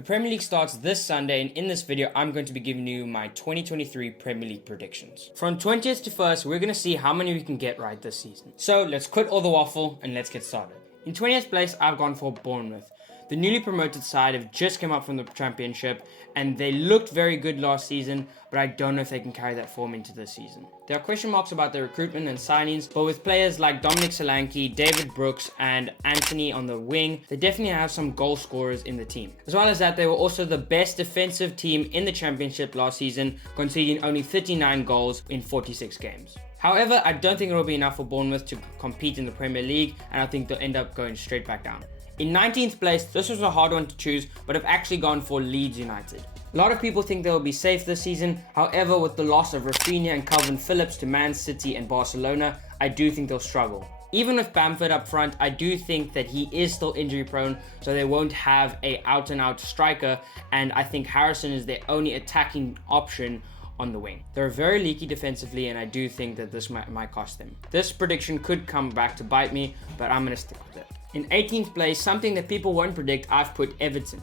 The Premier League starts this Sunday, and in this video, I'm going to be giving you my 2023 Premier League predictions. From 20th to 1st, we're going to see how many we can get right this season. So let's quit all the waffle and let's get started. In 20th place, I've gone for Bournemouth. The newly promoted side have just come up from the Championship, and they looked very good last season, but I don't know if they can carry that form into this season. There are question marks about their recruitment and signings, but with players like Dominic Solanke, David Brooks, and Anthony on the wing, they definitely have some goal scorers in the team. As well as that, they were also the best defensive team in the Championship last season, conceding only 39 goals in 46 games. However, I don't think it will be enough for Bournemouth to compete in the Premier League, and I think they'll end up going straight back down. In 19th place, this was a hard one to choose, but I've actually gone for Leeds United. A lot of people think they'll be safe this season. However, with the loss of Rafinha and Calvin Phillips to Man City and Barcelona, I do think they'll struggle. Even with Bamford up front, I do think that he is still injury prone, so they won't have a out and out striker, and I think Harrison is their only attacking option on the wing. They're very leaky defensively, and I do think that this might cost them. This prediction could come back to bite me, but I'm going to stick with it. In 18th place, something that people won't predict, I've put Everton.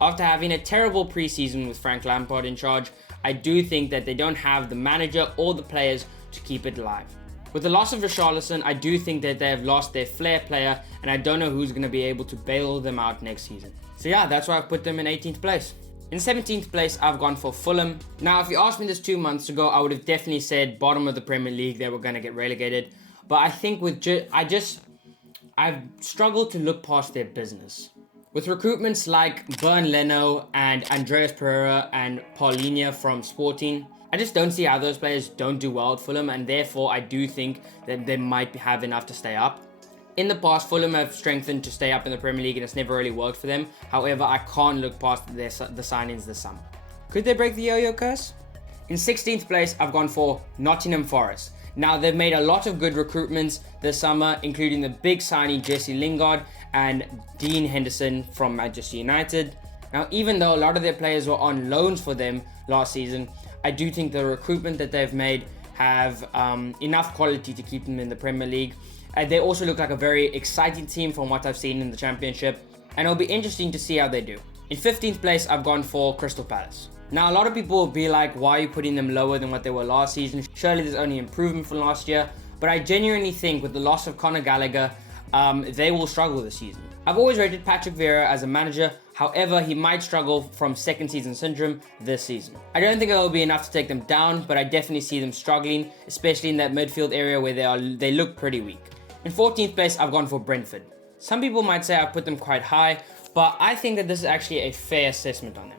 After having a terrible preseason with Frank Lampard in charge, I do think that they don't have the manager or the players to keep it alive. With the loss of Richarlison, I do think that they have lost their flair player, and I don't know who's going to be able to bail them out next season. So yeah, that's why I've put them in 18th place. In 17th place, I've gone for Fulham. Now, if you asked me this 2 months ago, I would have definitely said bottom of the Premier League, they were going to get relegated. But I think with I've struggled to look past their business. With recruitments like Bern Leno and Andreas Pereira and Paulinho from Sporting, I just don't see how those players don't do well at Fulham, and therefore I do think that they might have enough to stay up. In the past, Fulham have strengthened to stay up in the Premier League, and it's never really worked for them. However, I can't look past the signings this summer. Could they break the yo-yo curse? In 16th place, I've gone for Nottingham Forest. Now, they've made a lot of good recruitments this summer, including the big signing Jesse Lingard and Dean Henderson from Manchester United. Now, even though a lot of their players were on loans for them last season, I do think the recruitment that they've made have enough quality to keep them in the Premier League. They also look like a very exciting team from what I've seen in the Championship, and it'll be interesting to see how they do. In 15th place, I've gone for Crystal Palace. Now, a lot of people will be like, why are you putting them lower than what they were last season? Surely there's only improvement from last year. But I genuinely think with the loss of Conor Gallagher, they will struggle this season. I've always rated Patrick Vieira as a manager. However, he might struggle from second season syndrome this season. I don't think it will be enough to take them down, but I definitely see them struggling, especially in that midfield area where they look pretty weak. In 14th place, I've gone for Brentford. Some people might say I put them quite high, but I think that this is actually a fair assessment on them.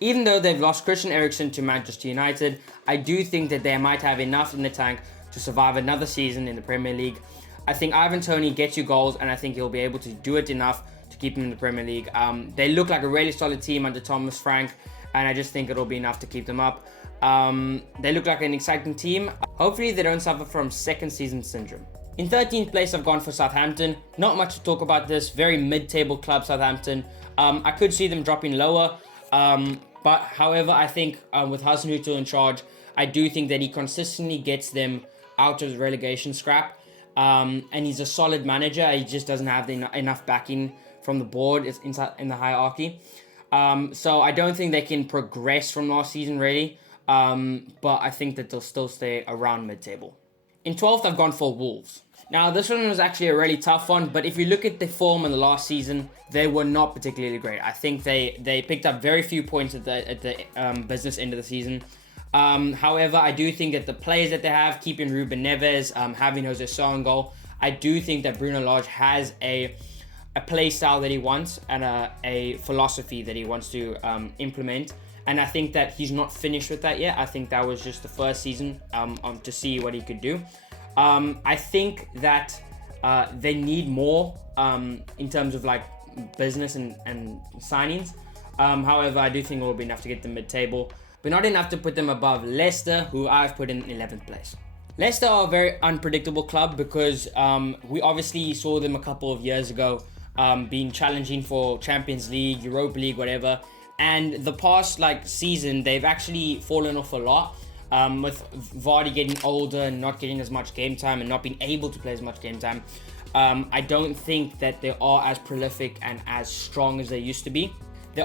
Even though they've lost Christian Eriksen to Manchester United, I do think that they might have enough in the tank to survive another season in the Premier League. I think Ivan Toney gets you goals, and I think he'll be able to do it enough to keep him in the Premier League. They look like a really solid team under Thomas Frank, and I just think it'll be enough to keep them up. They look like an exciting team. Hopefully they don't suffer from second season syndrome. In 13th place, I've gone for Southampton. Not much to talk about this. Very mid-table club, Southampton. I could see them dropping lower. But however, I think with Hasenhüttl in charge, I do think that he consistently gets them out of the relegation scrap. And he's a solid manager. He just doesn't have enough backing from the board in the hierarchy. So I don't think they can progress from last season, really. But I think that they'll still stay around mid-table. In 12th, I've gone for Wolves. Now, this one was actually a really tough one, but if you look at the form in the last season, they were not particularly great. I think they picked up very few points at the business end of the season. However, I do think that the players that they have, keeping Ruben Neves, having Jose Sa in goal, I do think that Bruno Lage has a play style that he wants and a philosophy that he wants to implement. And I think that he's not finished with that yet. I think that was just the first season to see what he could do. I think that they need more in terms of like business and signings. However, I do think it will be enough to get them mid-table, but not enough to put them above Leicester, who I've put in 11th place. Leicester are a very unpredictable club because we obviously saw them a couple of years ago being challenging for Champions League, Europa League, whatever. And the past season, they've actually fallen off a lot. With Vardy getting older and not getting as much game time and not being able to play as much game time, I don't think that they are as prolific and as strong as they used to be.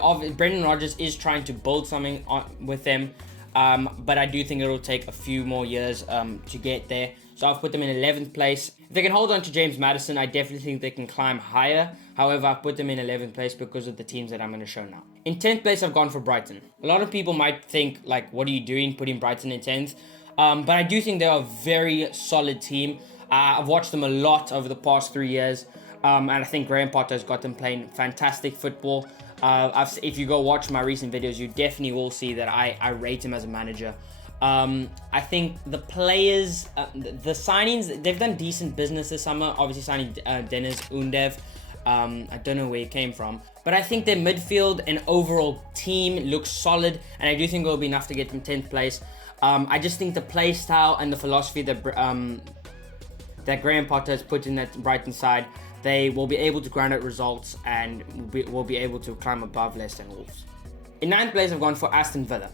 Brendan Rodgers is trying to build something with them, but I do think it'll take a few more years to get there. So I've put them in 11th place. If they can hold on to James Maddison, I definitely think they can climb higher. However, I've put them in 11th place because of the teams that I'm going to show now. In 10th place, I've gone for Brighton. A lot of people might think, like, what are you doing putting Brighton in 10th? But I do think they're a very solid team. I've watched them a lot over the past 3 years. And I think Graham Potter's got them playing fantastic football. If you go watch my recent videos, you definitely will see that I rate him as a manager. I think the players, the signings, they've done decent business this summer. Obviously signing Dennis Undev. I don't know where he came from. But I think their midfield and overall team looks solid. And I do think it will be enough to get them 10th place. I just think the play style and the philosophy that Graham Potter has put in that Brighton side, they will be able to grind out results and will be able to climb above Leicester and Wolves. In 9th place, I've gone for Aston Villa.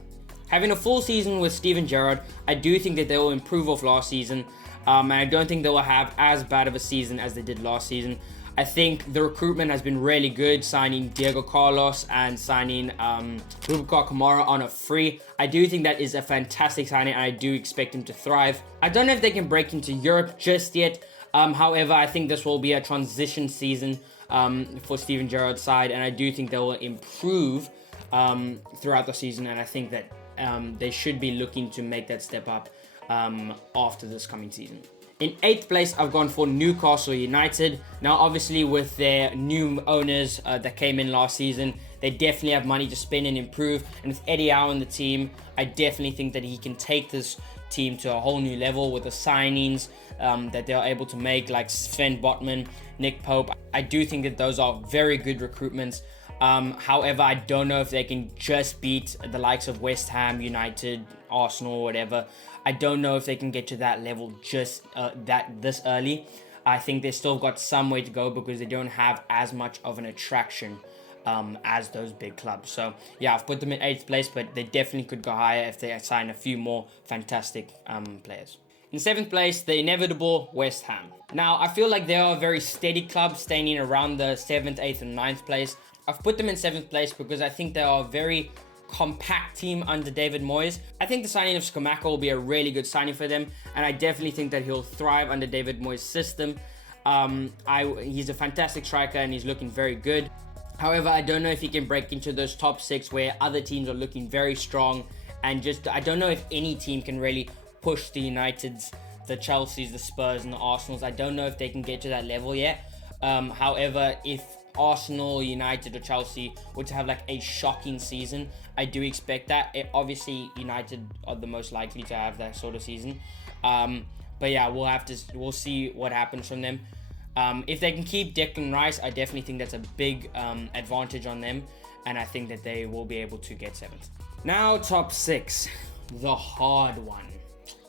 Having a full season with Steven Gerrard, I do think that they will improve off last season. And I don't think they will have as bad of a season as they did last season. I think the recruitment has been really good, signing Diego Carlos and signing Boubacar Kamara on a free. I do think that is a fantastic signing, and I do expect him to thrive. I don't know if they can break into Europe just yet. However, I think this will be a transition season for Steven Gerrard's side, and I do think they will improve throughout the season, and I think that they should be looking to make that step up after this coming season. In 8th place, I've gone for Newcastle United. Now, obviously, with their new owners that came in last season, they definitely have money to spend and improve. And with Eddie Howe in the team, I definitely think that he can take this team to a whole new level with the signings that they're able to make, like Sven Botman, Nick Pope. I do think that those are very good recruitments. However, I don't know if they can just beat the likes of West Ham, United, Arsenal, whatever. I don't know if they can get to that level just this early. I think they still got some way to go because they don't have as much of an attraction as those big clubs. So yeah, I've put them in 8th place, but they definitely could go higher if they sign a few more fantastic players. In 7th place, the inevitable West Ham. Now, I feel like they are a very steady club, staying in around the 7th, 8th, and 9th place. I've put them in 7th place because I think they are a very compact team under David Moyes. I think the signing of Skamaka will be a really good signing for them, and I definitely think that he'll thrive under David Moyes' system. He's a fantastic striker and he's looking very good. However, I don't know if he can break into those top 6 where other teams are looking very strong, and I don't know if any team can really push the Uniteds, the Chelseas, the Spurs, and the Arsenals. I don't know if they can get to that level yet. However, if Arsenal, United, or Chelsea were to have like a shocking season, I do expect that. Obviously, United are the most likely to have that sort of season. But yeah, we'll see what happens from them. If they can keep Declan Rice, I definitely think that's a big advantage on them, and I think that they will be able to get 7th. Now, top 6, the hard one.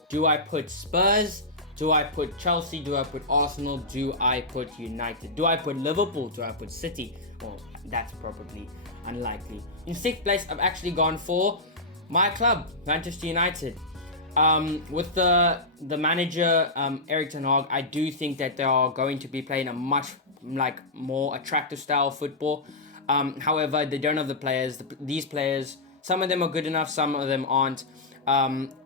Do I put Spurs? Do I put Chelsea? Do I put Arsenal? Do I put United? Do I put Liverpool? Do I put City? Well, that's probably unlikely. In 6th place, I've actually gone for my club, Manchester United. With the manager, Erik ten Hag, I do think that they are going to be playing a much more attractive style of football. However, they don't have the players. These players, some of them are good enough, some of them aren't.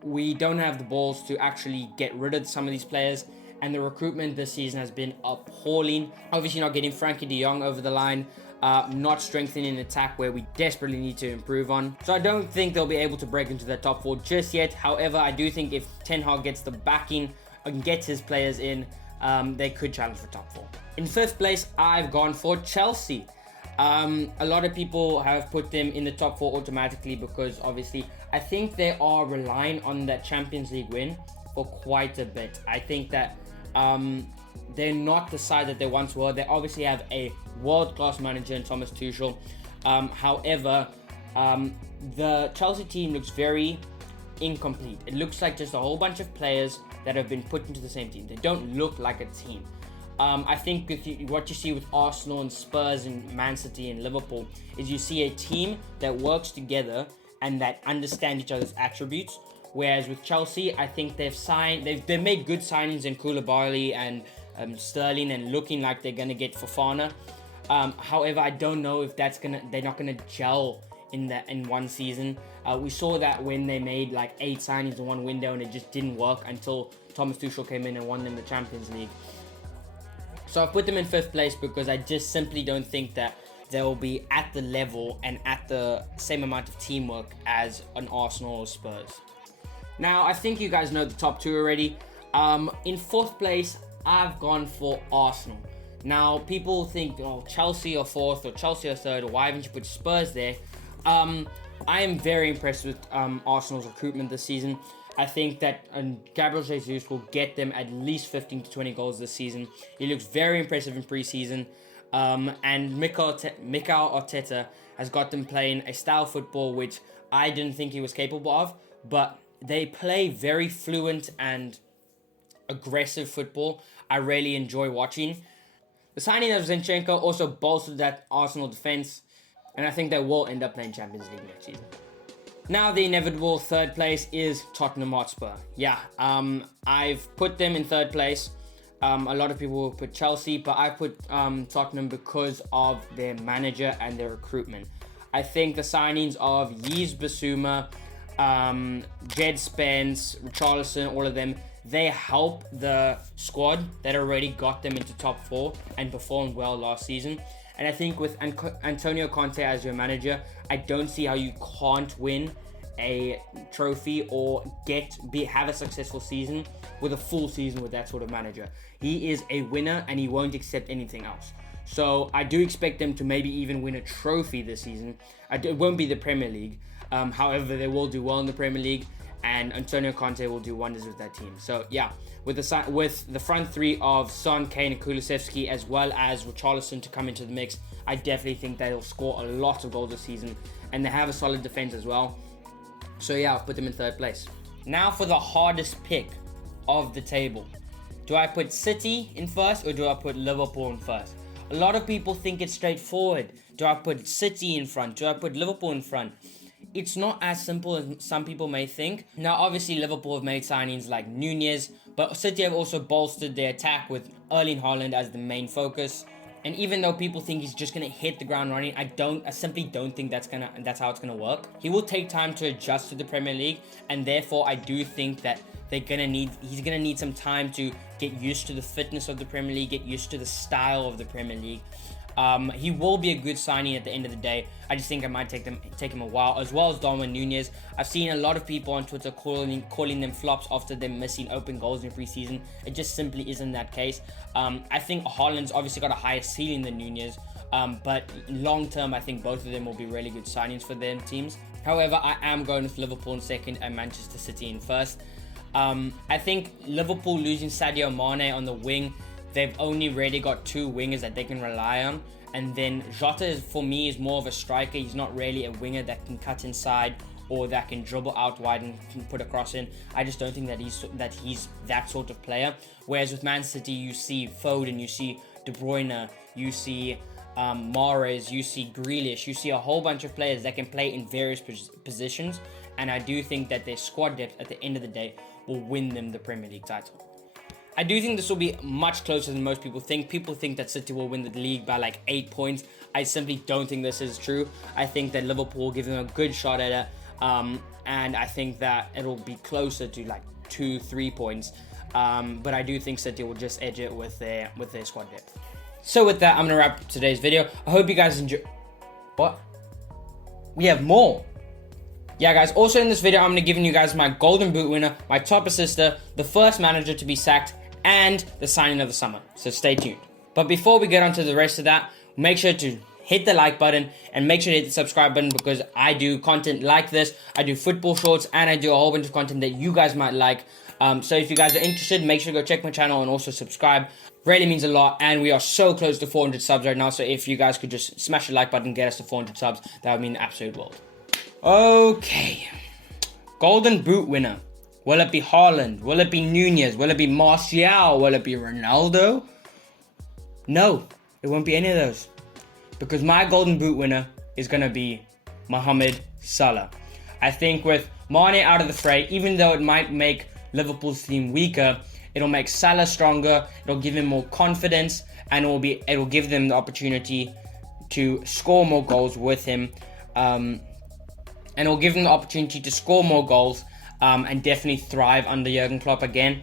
We don't have the balls to actually get rid of some of these players, and the recruitment this season has been appalling. Obviously not getting Frankie de Jong over the line, not strengthening attack where we desperately need to improve on. So I don't think they'll be able to break into the top 4 just yet. However, I do think if Ten Hag gets the backing and gets his players in, they could challenge for top 4. In 5th place, I've gone for Chelsea. A lot of people have put them in the top 4 automatically because obviously I think they are relying on that Champions League win for quite a bit. I think that they're not the side that they once were. They obviously have a world-class manager in Thomas Tuchel. However, the Chelsea team looks very incomplete. It looks like just a whole bunch of players that have been put into the same team. They don't look like a team. I think what you see with Arsenal and Spurs and Man City and Liverpool is you see a team that works together and that understand each other's attributes. Whereas with Chelsea, I think they've made good signings in Koulibaly and Sterling, and looking like they're going to get Fofana. However, I don't know if they're not gonna gel in one season. We saw that when they made like 8 signings in one window and it just didn't work until Thomas Tuchel came in and won them the Champions League. So I've put them in 5th place because I just simply don't think that they'll be at the level and at the same amount of teamwork as an Arsenal or Spurs. Now, I think you guys know the top 2 already. In 4th place, I've gone for Arsenal. Now, people think, Chelsea or 4th or Chelsea or 3rd, or why haven't you put Spurs there? I am very impressed with Arsenal's recruitment this season. I think that Gabriel Jesus will get them at least 15 to 20 goals this season. He looks very impressive in pre-season. And Mikel Arteta has got them playing a style of football which I didn't think he was capable of. But they play very fluent and aggressive football. I really enjoy watching. The signing of Zinchenko also bolstered that Arsenal defense. And I think they will end up playing Champions League next season. Now the inevitable 3rd place is Tottenham Hotspur. Yeah, I've put them in 3rd place. A lot of people will put Chelsea, but I put Tottenham because of their manager and their recruitment. I think the signings of Yves Bissouma, Jed Spence, Richarlison, all of them, they help the squad that already got them into top 4 and performed well last season. And I think with Antonio Conte as your manager, I don't see how you can't win a trophy or have a successful season with a full season with that sort of manager. He is a winner and he won't accept anything else. So I do expect them to maybe even win a trophy this season. It won't be the Premier League. However, they will do well in the Premier League, and Antonio Conte will do wonders with that team. So yeah, with the front 3 of Son, Kane, and Kulusevski, as well as Richarlison to come into the mix, I definitely think they'll score a lot of goals this season, and they have a solid defense as well. So yeah, I'll put them in 3rd place. Now for the hardest pick of the table. Do I put City in 1st or do I put Liverpool in 1st? A lot of people think it's straightforward. Do I put City in front? Do I put Liverpool in front? It's not as simple as some people may think. Now, obviously, Liverpool have made signings like Nunez, but City have also bolstered their attack with Erling Haaland as the main focus. And even though people think he's just gonna hit the ground running, I simply don't think that's how it's gonna work. He will take time to adjust to the Premier League, and therefore I do think that he's gonna need some time to get used to the fitness of the Premier League, get used to the style of the Premier League. He will be a good signing at the end of the day. I just think I might take him a while, as well as Darwin Nunez. I've seen a lot of people on Twitter calling them flops after them missing open goals in preseason. It just simply isn't that case. I think Haaland's obviously got a higher ceiling than Nunez, but long term, I think both of them will be really good signings for their teams. However, I am going with Liverpool in 2nd and Manchester City in 1st. I think Liverpool losing Sadio Mane on the wing, they've only really got 2 wingers that they can rely on. And then Jota, for me, is more of a striker. He's not really a winger that can cut inside or that can dribble out wide and can put a cross in. I just don't think that he's that sort of player. Whereas with Man City, you see Foden, you see De Bruyne, you see Mahrez, you see Grealish, you see a whole bunch of players that can play in various positions. And I do think that their squad depth at the end of the day will win them the Premier League title. I do think this will be much closer than most people think. People think that City will win the league by like 8 points. I simply don't think this is true. I think that Liverpool will give them a good shot at it. And I think that it'll be closer to like 2-3 points. But I do think City will just edge it with their squad depth. So with that, I'm going to wrap up today's video. I hope you guys enjoy. What? We have more. Yeah, guys, also in this video, I'm going to be giving you guys my Golden Boot winner, my top assister, the first manager to be sacked, and the signing of the summer. So stay tuned. But before we get on to the rest of that, make sure to hit the like button and make sure to hit the subscribe button, because I do content like this. I do football shorts and I do a whole bunch of content that you guys might like. So if you guys are interested, make sure to go check my channel and also subscribe. Really means a lot, and we are so close to 400 subs right now. So if you guys could just smash the like button and get us to 400 subs, that would mean the absolute world. Okay, Golden Boot winner. Will it be Haaland? Will it be Nunez? Will it be Martial? Will it be Ronaldo? No, it won't be any of those. Because my Golden Boot winner is going to be Mohamed Salah. I think with Mane out of the fray, even though it might make Liverpool's team weaker, it'll make Salah stronger, it'll give him more confidence, and it will give them the opportunity to score more goals with him, and it will give them the opportunity to score more goals and definitely thrive under Jurgen Klopp again.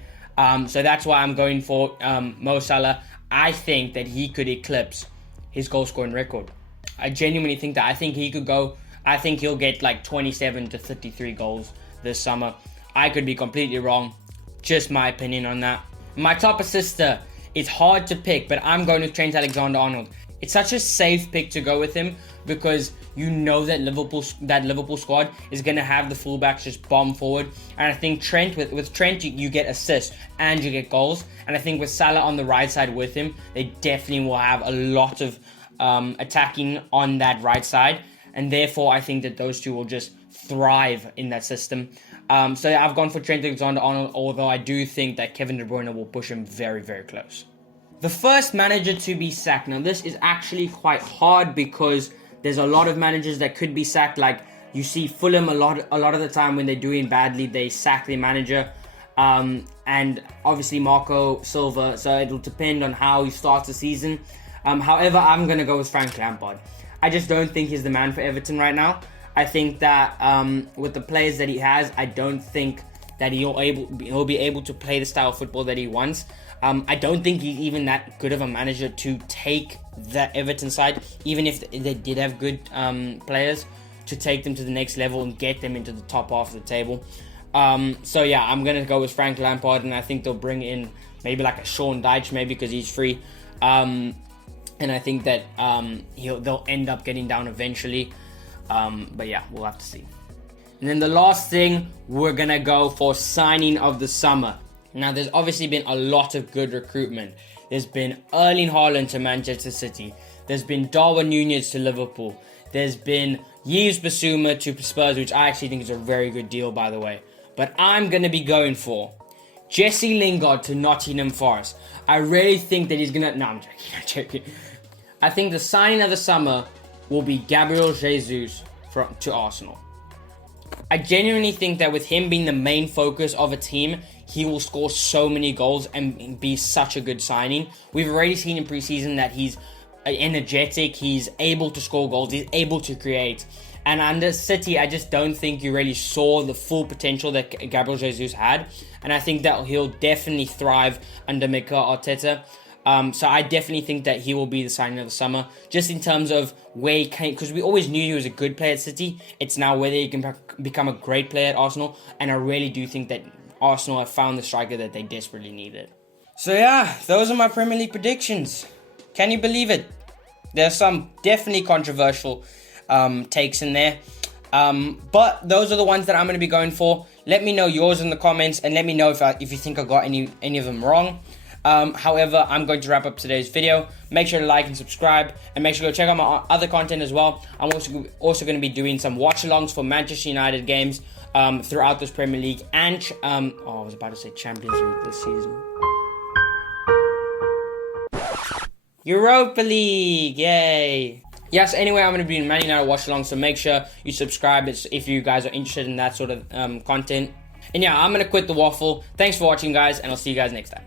So that's why I'm going for Mo Salah. I think that he could eclipse his goal scoring record. I genuinely think that. I think he'll get like 27 to 33 goals this summer. I could be completely wrong. Just my opinion on that. My top assister is hard to pick, but I'm going with Trent Alexander-Arnold. It's such a safe pick to go with him because you know that Liverpool squad is going to have the fullbacks just bomb forward. And I think Trent, with Trent, you get assists and you get goals. And I think with Salah on the right side with him, they definitely will have a lot of attacking on that right side. And therefore, I think that those two will just thrive in that system. So yeah, I've gone for Trent Alexander-Arnold, although I do think that Kevin De Bruyne will push him very, very close. The first manager to be sacked. Now, this is actually quite hard because there's a lot of managers that could be sacked. Like, you see Fulham a lot of the time when they're doing badly, they sack their manager. And obviously Marco Silva, so it'll depend on how he starts the season. However, I'm going to go with Frank Lampard. I just don't think he's the man for Everton right now. I think that with the players that he has, I don't think that he'll be able to play the style of football that he wants. I don't think he's even that good of a manager to take that Everton side, even if they did have good players, to take them to the next level and get them into the top half of the table. So yeah, I'm going to go with Frank Lampard, and I think they'll bring in maybe like a Sean Dyche, maybe because he's free. And I think that they'll end up getting down eventually. But yeah, we'll have to see. And then the last thing, we're going to go for signing of the summer. Now, there's obviously been a lot of good recruitment. There's been Erling Haaland to Manchester City. There's been Darwin Núñez to Liverpool. There's been Yves Bissouma to Spurs, which I actually think is a very good deal, by the way. But I'm going to be going for Jesse Lingard to Nottingham Forest. I really think that he's going to... No, I'm joking. I think the signing of the summer will be Gabriel Jesus to Arsenal. I genuinely think that with him being the main focus of a team, he will score so many goals and be such a good signing. We've already seen in preseason that he's energetic, he's able to score goals, he's able to create. And under City, I just don't think you really saw the full potential that Gabriel Jesus had. And I think that he'll definitely thrive under Mikel Arteta. So I definitely think that he will be the signing of the summer, just in terms of where he came, because we always knew he was a good player at City. It's now whether he can become a great player at Arsenal, and I really do think that Arsenal have found the striker that they desperately needed. So yeah, those are my Premier League predictions. Can you believe it? There's some definitely controversial takes in there, but those are the ones that I'm going to be going for. Let me know yours in the comments, and let me know if you think I got any of them wrong. However, I'm going to wrap up today's video. Make sure to like and subscribe, and make sure to check out my other content as well. I'm also going to be doing some watch-alongs for Manchester United games throughout this Premier League and I was about to say Champions League this season. Europa League, yay! Yes, anyway, I'm going to be doing Man United watch-along, so make sure you subscribe if you guys are interested in that sort of content. And yeah, I'm going to quit the waffle. Thanks for watching, guys, and I'll see you guys next time.